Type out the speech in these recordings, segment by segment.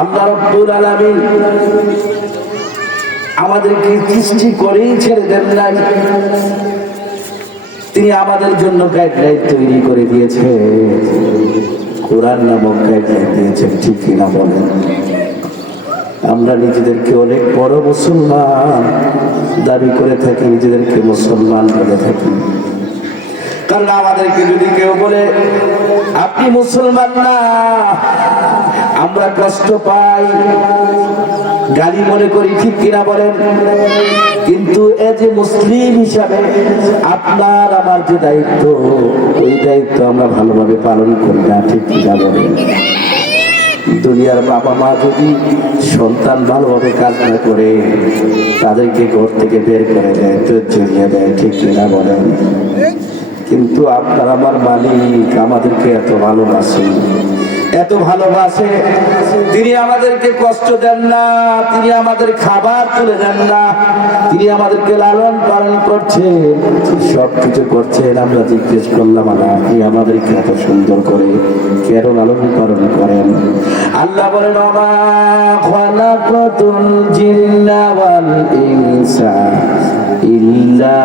আল্লাহ রাব্বুল আলামিন আমাদেরকে সৃষ্টি করেই ছেড়ে দেন নাই, তিনি আমাদের জন্য গাইডলাইন তৈরি করে দিয়েছে, কোরআন নামক গাইডলাইন দিয়েছেন, ঠিক কিনা বলেন? আমরা নিজেদেরকে অনেক বড় মুসলমান দাবি করে থাকি, নিজেদেরকে মুসলমান বলে থাকি, কারণ আমাদেরকে যদি কেউ বলে আপনি মুসলমান না, আমরা কষ্ট পাই, গালি মনে করি, ঠিক কিনা বলেন? কিন্তু এ যে মুসলিম হিসাবে আপনার আমার যে দায়িত্ব, ওই দায়িত্ব আমরা ভালোভাবে পালন করি না, ঠিক কিনা বলেন? দুনিয়ার বাবা মা যদি সন্তান ভালোভাবে কাজ না করে তাদেরকে ঘর থেকে বের করে দেয়, তো জড়িয়ে দেয়, ঠিক কিনা বলেন? কিন্তু আপনার আমার মালিক আমাদেরকে এত ভালোবাসে, এত ভালোবাসে, তিনি আমাদেরকে কষ্ট দেন না, তিনি আমাদের খাবার তুলে দেন না, তিনি আমাদেরকে লালন পালন করছেন, সবকিছু করছেন। আমরা জিজ্ঞেস করলাম আপনি আমাদেরকে এত সুন্দর করে কেন লালন পালন করেন? আল্লাহ বলেন ওমা খালাকাতুল জিন্না ওয়াল ইনসা ইল্লা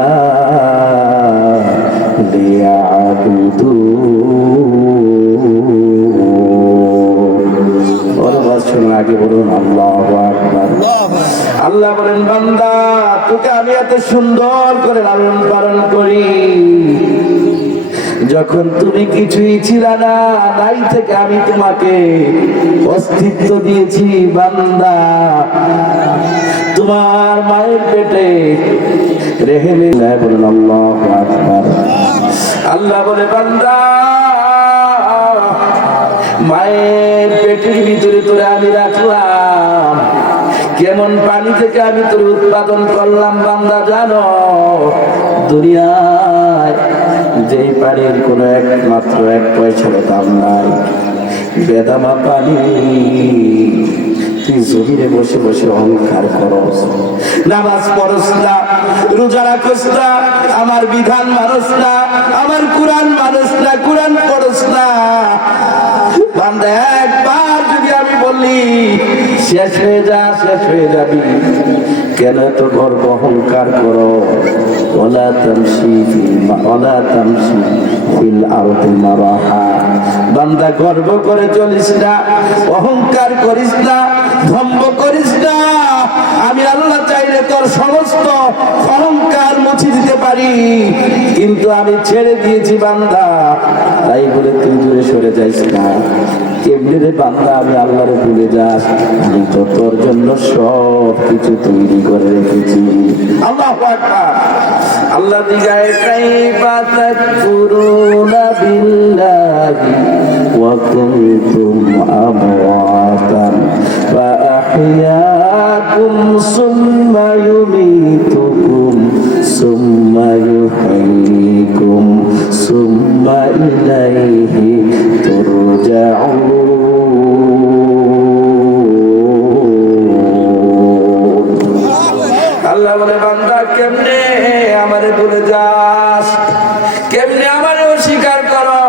আগে বলুন আল্লাহু আকবার। আল্লাহ বলেন বান্দা, তোকে আমি এত সুন্দর করে লালন পালন করি, যখন তুমি কিছুই ছিল না, নাই থেকে আমি তোমাকে অস্তিত্ব দিয়েছি বান্দা। তোমার মায়ের পেটে রেহেমে বলেন আল্লাহু আকবার। আল্লাহ বলে বান্দা, মায়ের পেটের ভিতরে তোরে আমি রাখলাম, কেমন পানি থেকে আমি তোর উৎপাদন করলাম বান্দা জানো? দুনিয়ায় যেই পানির কোনো একমাত্র এক পয়সার দাম নাই, বেদামা পানি। তুই জমিনে বসে বসে অহংকার করস, নামাজ পড়স না, রোজা রাখস না, আমার বিধান মানস না, আমার কোরআন মানস না, কোরআন পড়স না। বান্দা একবার যদি আমি বললি শেষ হয়ে যা, শেষ হয়ে যাবি, কেন তো গর্ব অহংকার করো? ওলা তামশি ফিল আরদি মারাহা। বান্দা গর্ব করে চলিস না, অহংকার করিস না, ধম্ব করিস না। আমি আল্লাহ চাইলে তোর সমস্ত অহংকার মুছে দিতে পারি, কিন্তু আমি ছেড়ে দিয়েছি বান্দা, তাই বলে তুই দূরে সরে যাইস না। কেমনে রে বান্দা আমি আল্লাহরে ভুলে যাস? আমি তো তোর জন্য সব কিছু তৈরি করে রেখেছি। আল্লাহু আকবার। আল্লাহ দিগায়ে কাইফা তাকফুরুনা বিল্লাহি ওয়া কুনতুম আমওয়াতান ওয়া আহইয়াকুম সুম্মা ইউমীতুকুম সুম্মা ইউহয়িকুম সুম্মা ইলাইহি তুরজাউন। আল্লাহ বলে বান্দা কেমনে আমারে ভুলে যাস, কেমনে আমারে অস্বীকার করো?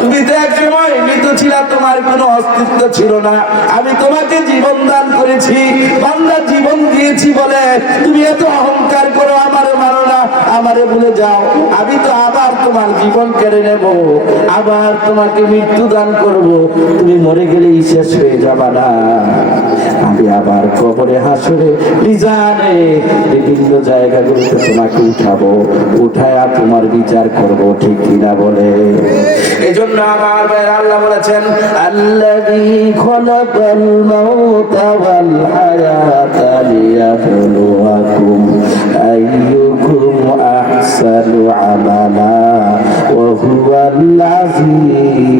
তুমি তো এক সময় মৃত ছিলা, তোমার কোনো অস্তিত্ব ছিল না, আমি তোমাকে জীবন দান করেছি বান্দা, জীবন দিয়েছি বলে তুমি এত অহংকার করো, আমারে মারো না, আমারে ভুলে যাও। আমি তো আবার তোমার জীবন কেড়ে নেব, আবার তোমাকে মৃত্যু দান করব, তুমি মরে গেলেই শেষ হয়ে যাবা না। আমি আবার কবরে, হাসরে, মিজানে, বিভিন্ন জায়গাগুলোতে তোমাকে উঠাবো, উঠায়া তোমার বিচার করব, ঠিক কিনা বলে? এজন্য আমার ভাইরা আল্লাহ বলেছেন আল্লাযী খালাকাল মাউতা ওয়াল হায়াতা লিয়াবলুয়াকুম আইয়ুকুম আহসানু আমালা ওয়া হুয়াল আজিজুল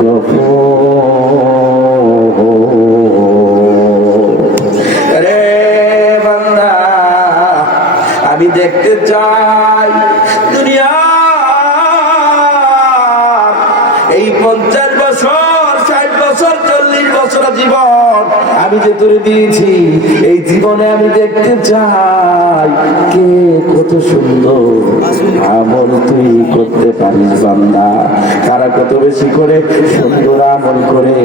গফুর। রে বান্দা, আমি দেখতে চাই দুনিয়া 50 বছর, 60 বছর, 40 বছর জীবন আমি যে তোরে দিয়েছি, এই জীবনে আমি দেখতে চাই কে কত সুন্দর আমল তুই করতে পারিস বান্দা। কারা কত বেশি করে সুন্দর আমল করে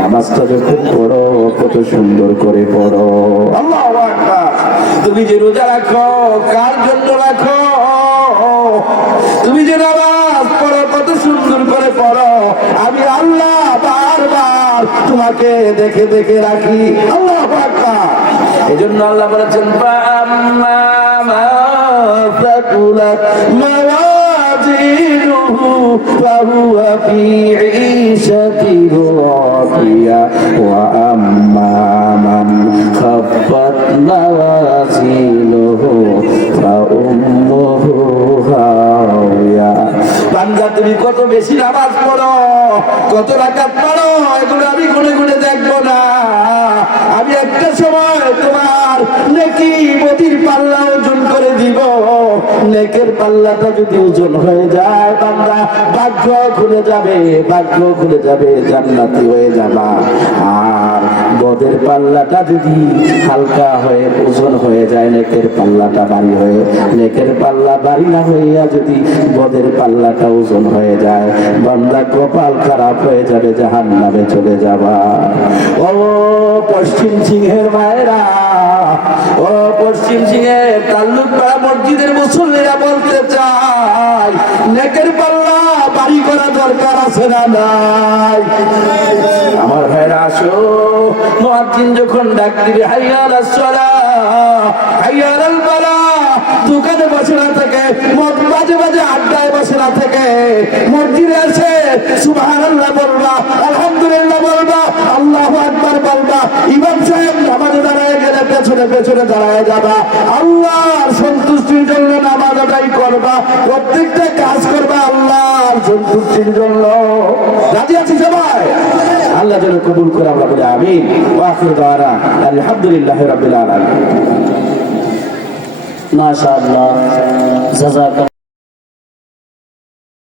নামাজটা যখন পড়ো কত সুন্দর করে পড়ো। আল্লাহু আকবার। তুমি যে রোজা রাখো কার জন্য রাখো? তুমি যে নামাজ পড়ো কত সুন্দর করে পড়ো, আমি আল্লাহ বারবার তোমাকে দেখে দেখে রাখি। আল্লাহু আকবার। এজন্য আল্লাহ বলেছেন ফাআম্মা মা সাকুলাত মাওয়াজিনুহু ফাহুয়া ফি ঈশাতিন রাদিয়া ওয়া আম্মা মান খাফফাত মাওয়াজিনুহু ফাউম্মুহু হাওয়া। বান্দা তুমি কত বেশি নামাজ পড়ো, কত রাকাত পড়ো, এগুলো আমি গুনে গুনে দেখবো না। আমি একটা সময় তোমার নেকি মতির পাল্লা ওজন করে দিব। নেকের পাল্লাটা যদি ওজন হয়ে যায় বান্দা ভাগ্য খুলে যাবে, ভাগ্য খুলে যাবে, জান্নাতি হয়ে যাবা। আর বদের পাল্লাটা যদি হালকা হয়ে ওজন হয়ে যায়, নেকের পাল্লাটা ভারী হয়ে, নেকের পাল্লা ভারী না হইয়া যদি বদের পাল্লাটা ওজন হয়ে যায় বান্দা কপাল খারাপ হয়ে যাবে, জাহান্নামে চলে যাবা। ও পশ্চিম সিংহের মায়েরা, ও পশ্চিম সিংহের তাল্লুকপাড়া মসজিদের মুসল্লিরা বলতে চাই নেকের পাল্লা ভারী করা দরকার আছে না নাই? আমার ভাইরা আসো, মুয়াজ্জিন যখন ডাক দিবে হাইয়া আলাস সালাহ হাইয়া আলাল ফালাহ, দোকানে বসে না থেকে, বাজে বাজে আড্ডায় বসে না থেকে মসজিদে এসে সুবহানাল্লাহ বলবা, আলহামদুলিল্লাহ বলবা, আল্লাহু আকবার বলবা। ইমাম সাহেব নামাজে দাঁড়ায় গেলে পেছনে পেছনে দাঁড়ায় যাবা, আল্লাহর সন্তুষ্টির জন্য নামাজ আদায় করবা, প্রত্যেকটা কাজ করবা আল্লাহর সন্তুষ্টির জন্য। রাজি আছি সবাই? আল্লাহ যেন কবুল করে, আমরা বলি আমিন। ওয়া আখিরু দাওয়ানা আলহামদুলিল্লাহি রাব্বিল আলামিন। মাশাআল্লাহ, জাযাকাল্লাহ।